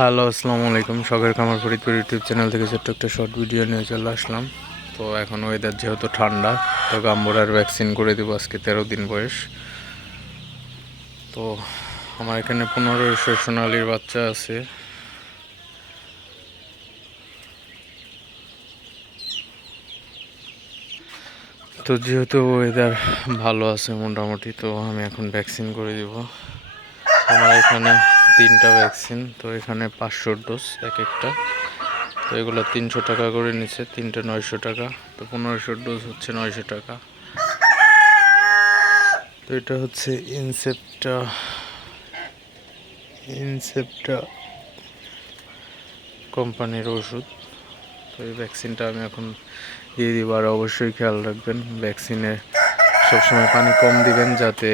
Hello, আসসালামু আলাইকুম। শখের খামার ফরিদপুর ইউটিউব চ্যানেল থেকে ছোট্ট একটা শর্ট ভিডিও নিয়ে চলে আসলাম। তো এখন ওয়েদার যেহেতু ঠান্ডা, তো গাম্বোরার ভ্যাকসিন করে দেবো আজকে তেরো দিন বয়স। তো আমার এখানে পনেরোশো সোনালির বাচ্চা আছে। তো যেহেতু ওয়েদার ভালো আছে মোটামুটি, তো আমি এখন ভ্যাকসিন করে দিব। আমার এখানে তিনটা ভ্যাকসিন তো এখানে পাঁচশো ডোজ এক একটা। তো এগুলো তিনশো টাকা করে নিচ্ছে, তিনটে নয়শো টাকা। তো পনেরোশো ডোজ হচ্ছে নয়শো টাকা। তো এটা হচ্ছে ইনসেপ্টা ইনসেপ্টা কোম্পানির ওষুধ। তো এই ভ্যাকসিনটা আমি এখন দিয়ে দিব আর অবশ্যই খেয়াল রাখবেন ভ্যাকসিনে সবসময় পানি কম দিবেন যাতে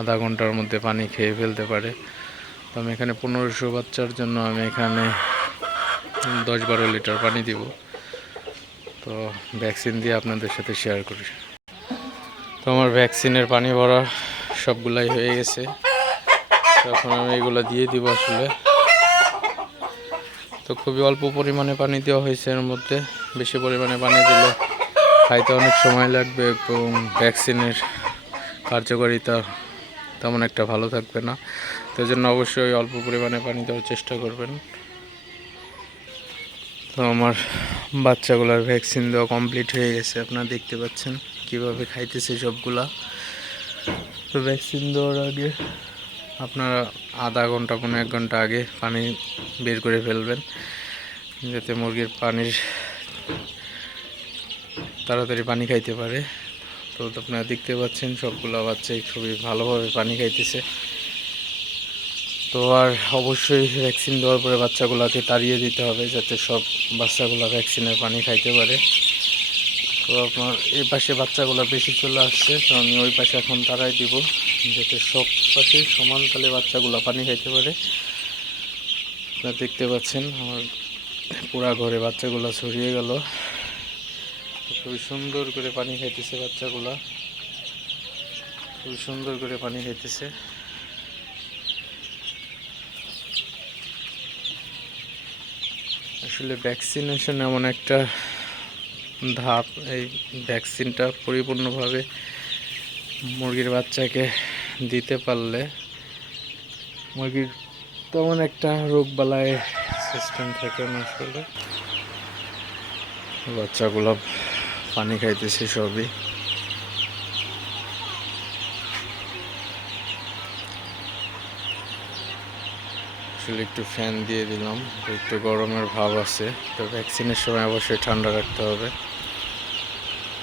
আধা ঘণ্টার মধ্যে পানি খেয়ে ফেলতে পারে। তো আমি এখানে পনেরোশো বাচ্চার জন্য আমি এখানে দশ বারো লিটার পানি দিব। তো ভ্যাকসিন দিয়ে আপনাদের সাথে শেয়ার করি। তো আমার ভ্যাকসিনের পানি ভরা সবগুলাই হয়ে গেছে। তো এখন আমি এগুলো দিয়ে দিব আসলে। তো খুবই অল্প পরিমাণে পানি দেওয়া হয়েছে এর মধ্যে। বেশি পরিমাণে পানি দিলে খাইতে অনেক সময় লাগবে এবং ভ্যাকসিনের কার্যকারিতা তেমন একটা ভালো থাকবে না। তো জন্য অবশ্যই অল্প পরিমাণে পানি দেওয়ার চেষ্টা করবেন। তো আমার বাচ্চাগুলোর ভ্যাকসিন দেওয়া কমপ্লিট হয়ে গেছে। আপনারা দেখতে পাচ্ছেন কীভাবে খাইতেছে সবগুলা। তো ভ্যাকসিন দেওয়ার আগে আপনারা আধা ঘণ্টা, পনেরো এক ঘণ্টা আগে পানি বের করে ফেলবেন। যাতে মুরগির পানির তাড়াতাড়ি পানি খাইতে পারে। তো আপনারা দেখতে পাচ্ছেন, সবগুলো বাচ্চাই খুবই ভালোভাবে পানি খাইতেছে। তো আর অবশ্যই ভ্যাকসিন দেওয়ার পরে বাচ্চাগুলোকে তাড়িয়ে দিতে হবে, যাতে সব বাচ্চাগুলো ভ্যাকসিনের পানি খাইতে পারে। তো আপনার এই পাশে বাচ্চাগুলো বেশি চলে আসছে, তো আমি ওই পাশে এখন তাড়াই দিব, যাতে সব পাশে সমান তালে বাচ্চাগুলো পানি খাইতে পারে। আপনারা দেখতে পাচ্ছেন, আমার পুরা ঘরে বাচ্চাগুলো ছড়িয়ে গেল। খুবই সুন্দর করে পানি খাইতেছে বাচ্চাগুলা। খুবই সুন্দর করে পানি খাইতেছে। আসলে ভ্যাকসিনেশন এমন একটা ধাপ, এই ভ্যাকসিনটা পরিপূর্ণভাবে মুরগির বাচ্চাকে দিতে পারলে মুরগির তেমন একটা রোগ বালায় সিস্টেম থাকে না আসলে। বাচ্চাগুলো পানি খাইতেছে সবই। আসলে একটু ফ্যান দিয়ে দিলাম, একটু গরমের ভাব আছে, তো ভ্যাকসিনের সময় অবশ্যই ঠান্ডা রাখতে হবে।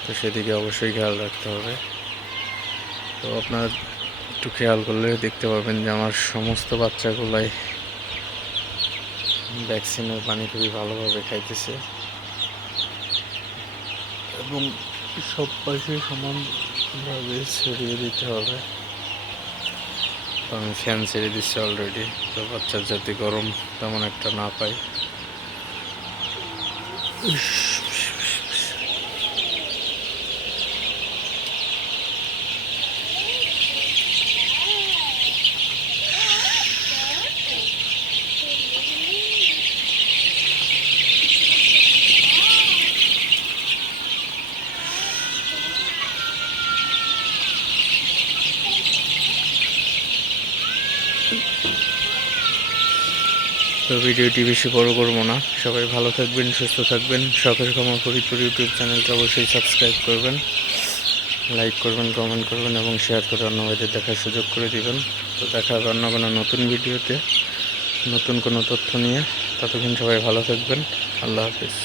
তো সেদিকে অবশ্যই খেয়াল রাখতে হবে। তো আপনার একটু খেয়াল করলে দেখতে পাবেন যে আমার সমস্ত বাচ্চাগুলাই ভ্যাকসিনের পানি খুবই ভালোভাবে খাইতেছে। এবং সব পাশে সমানভাবে ছড়িয়ে দিতে হবে। আমি ফ্যান ছেড়ে দিচ্ছি অলরেডি তো বাচ্চার যাতে গরম তেমন একটা না পাই তো ভিডিওটি বেশি বড় করব না। সবাই ভালো থাকবেন, সুস্থ থাকবেন। শখের ক্ষমা ফরিদপুর ইউটিউব চ্যানেলটা অবশ্যই সাবস্ক্রাইব করবেন, লাইক করবেন, কমেন্ট করবেন এবং শেয়ার করে অন্য ভাইদের দেখার সুযোগ করে দিবেন। তো দেখা হবে অন্য কোনো নতুন ভিডিওতে। নতুন কোনো তথ্য নিয়ে। ততক্ষণ সবাই ভালো থাকবেন। আল্লাহ হাফিজ।